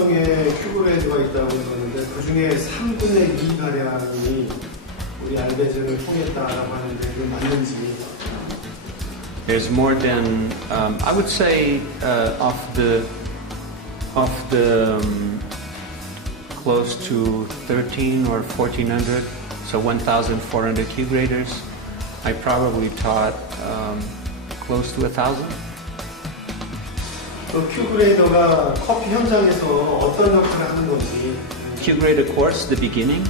명의 큐그레이더가 있다고 그러는데 그 중에 3분의 2가량이 우리 알베즈를 통했다라고 하는데 그게 맞는지. There's more than I would say of the close to 13 or 1400, so 1,400 큐그레이더s. I probably taught close to 1,000. 그 큐그레이더가 커피 현장에서 어떤 역할을 하는 건지. 큐그레이더 course, the beginning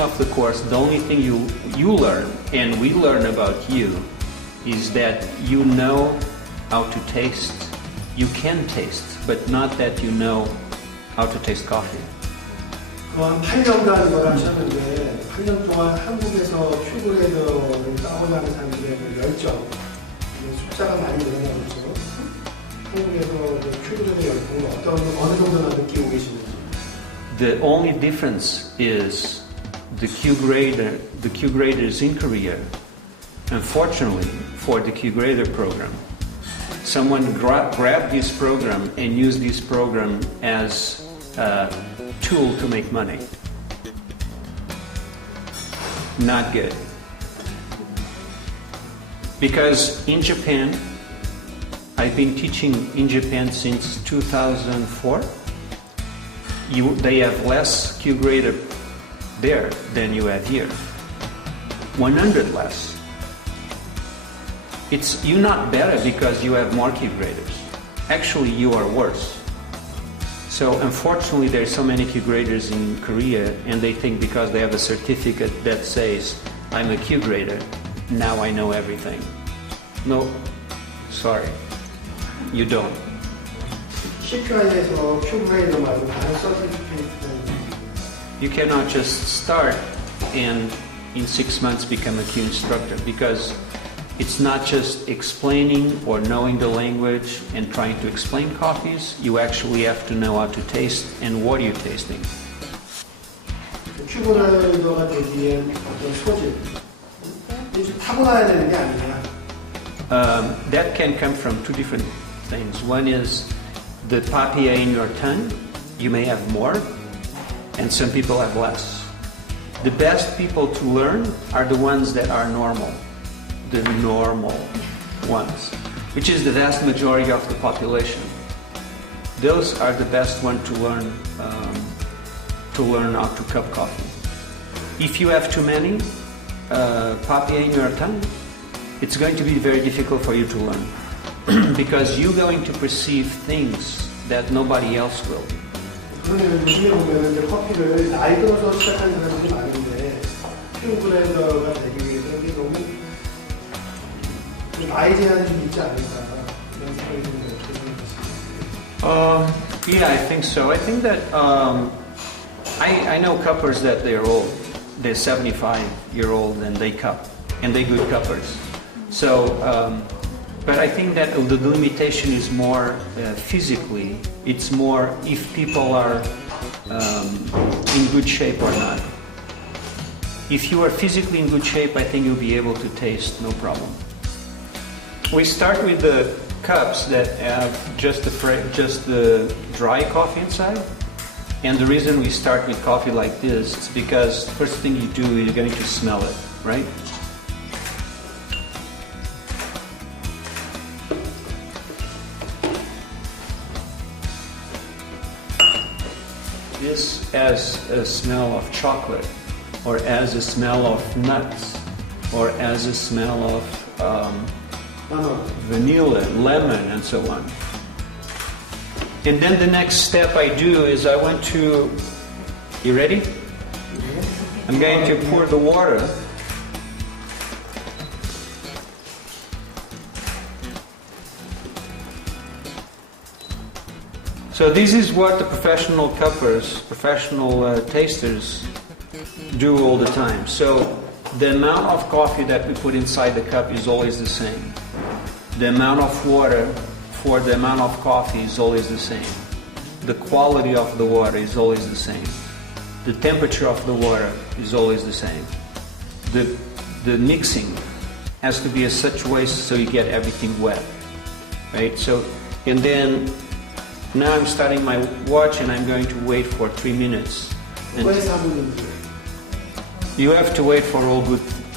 of the course, the only thing you learn and we learn about you is that you know how to taste. You can taste, but not that you know how to taste coffee. 한 8년간 이걸 하셨는데 8년 동안 한국에서 큐그레이더를 따고자 하는 사람들의 열정, 숫자가 많이 늘어나고 있죠. 한국에서 큐그레이더 열풍을 어느 정도나 느끼고 계시는지. The only difference is the 큐그레이더s in Korea. Unfortunately, for the 큐그레이더 program, someone grabbed this program and used this program as a tool to make money. Not good. Because in Japan, I've been teaching in Japan since 2004. They have less 큐그레이더 there than you have here. 100 less. You're not better because you have more 큐그레이더s. Actually, you are worse. So unfortunately, there's so many 큐그레이더s in Korea, and they think because they have a certificate that says, I'm a 큐그레이더, now I know everything. No, sorry, you don't. CPI에서 큐그레이더 말고 다른 서티피케이트는 You cannot just start and in 6 months become a Q instructor, because it's not just explaining or knowing the language and trying to explain coffees. You actually have to know how to taste and what you're tasting. 큐그레이더가 되기엔 어떤 소질, 이제 타고나야 되는 게 아니냐? That can come from two different things. One is the papier in your tongue. You may have more, and some people have less. The best people to learn are the ones that are normal. The normal ones, which is the vast majority of the population. Those are the best ones to learn how to cup coffee. If you have too many papier in your tongue, it's going to be very difficult for you to learn because you're going to perceive things that nobody else will. 그러면 요즘에 보면 이제 커피를 나이 들어서 시작하는 사람들이 많은데 큐그레이더가 되기 위해서 이게 너무 나이 제한이 좀 있지 않을까 이런 생각이 드는데 어떻게 생각하십니까? Yeah, I think so. I think that I know cuppers that they're old. They're 75-year-old and they cup, and they're good cuppers. So, but I think that the limitation is more physically. It's more if people are in good shape or not. If you are physically in good shape, I think you'll be able to taste, no problem. We start with the cups that have just the dry coffee inside. And the reason we start with coffee like this is because first thing you do, you're going to smell it, right? This has a smell of chocolate, or as a smell of nuts, or as a smell of vanilla, lemon, and so on. And then the next step I do is I want to, you ready? I'm going to pour the water. So this is what the professional cuppers, professional tasters do all the time. So the amount of coffee that we put inside the cup is always the same. The amount of water for the amount of coffee is always the same. The quality of the water is always the same. The temperature of the water is always the same. The mixing has to be in such a way so you get everything wet, right? So, and then Now I'm starting my watch and I'm going to wait for 3 minutes. And 왜 4분인지. you have to wait for all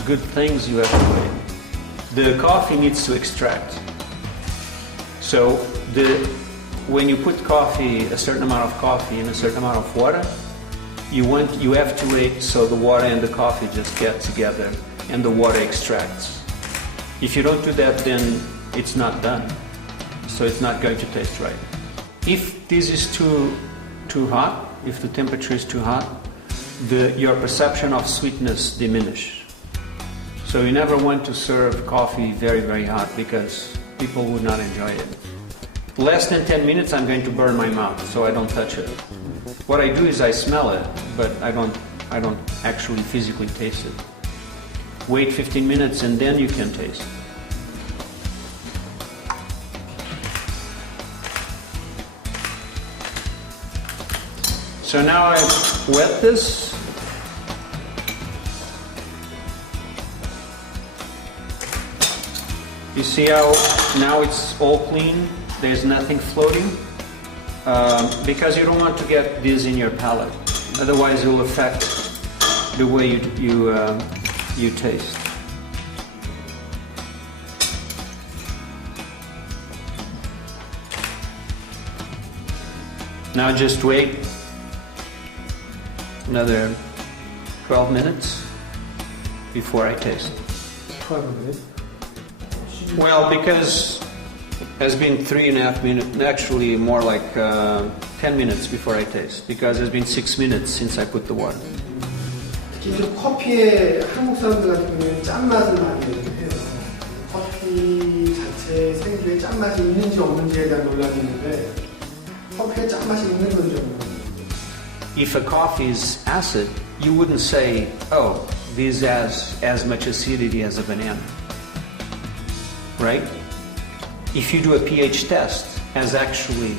good things. You have to wait. The coffee needs to extract. So when you put coffee, a certain amount of coffee in a certain amount of water, you have to wait so the water and the coffee just get together and the water extracts. If you don't do that, then it's not done. So it's not going to taste right. If this is too hot, if the temperature is too hot, your perception of sweetness diminishes. So you never want to serve coffee very, very hot because people would not enjoy it. Less than 10 minutes, I'm going to burn my mouth, so I don't touch it. What I do is I smell it, but I don't actually physically taste it. Wait 15 minutes and then you can taste it. So now I've wet this. You see how now it's all clean? There's nothing floating? Because you don't want to get this in your palate. Otherwise it will affect the way you taste. Now just wait another 12 minutes before I taste it. 12 minutes. Well, because it's been 3.5 minutes, actually more like 10 minutes before I taste, because it's been 6 minutes since I put the water. 특히 좀 커피에 한국 사람들 같은 경우에는 짠맛을 많이 해요. 커피 자체 생두에 짠맛이 있는지 없는지에 대한 논란이 있는데 커피에 짠맛이 있는 건지 없는 건지. If a coffee is acid, you wouldn't say, oh, this has as much acidity as a banana. Right? If you do a pH test, as actually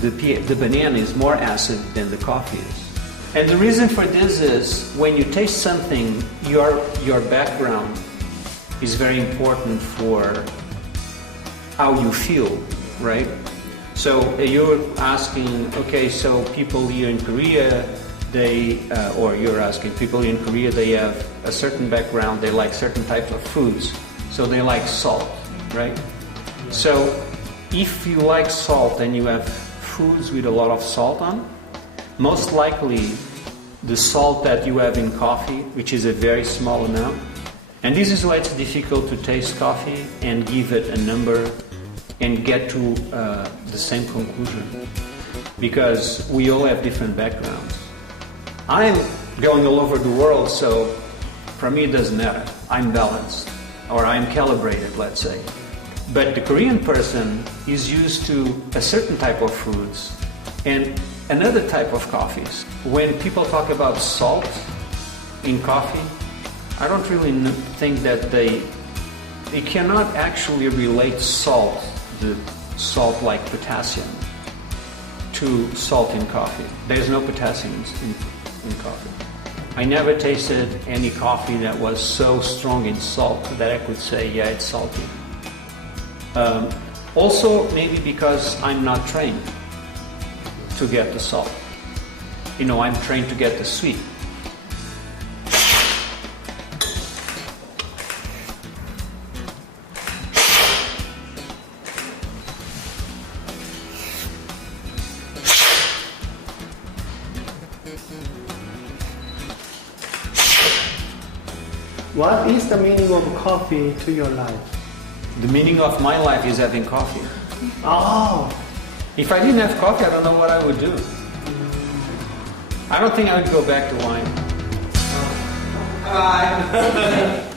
the banana is more acid than the coffee is. And the reason for this is when you taste something, your background is very important for how you feel, right? So you're asking, okay, so people here in Korea, or you're asking people in Korea, they have a certain background, they like certain types of foods, so they like salt, right? So if you like salt and you have foods with a lot of salt on, most likely the salt that you have in coffee, which is a very small amount, and this is why it's difficult to taste coffee and give it a number and get to the same conclusion, because we all have different backgrounds. I'm going all over the world, so for me it doesn't matter. I'm balanced, or I'm calibrated, let's say. But the Korean person is used to a certain type of foods and another type of coffees. When people talk about salt in coffee, I don't really think that they cannot actually relate salt, the salt like potassium, to salt in coffee. There's no potassium in coffee. I never tasted any coffee that was so strong in salt that I could say, yeah, it's salty. Also, maybe because I'm not trained to get the salt. You know, I'm trained to get the sweet. What is the meaning of coffee to your life? The meaning of my life is having coffee. Oh. If I didn't have coffee, I don't know what I would do. I don't think I would go back to wine. Bye.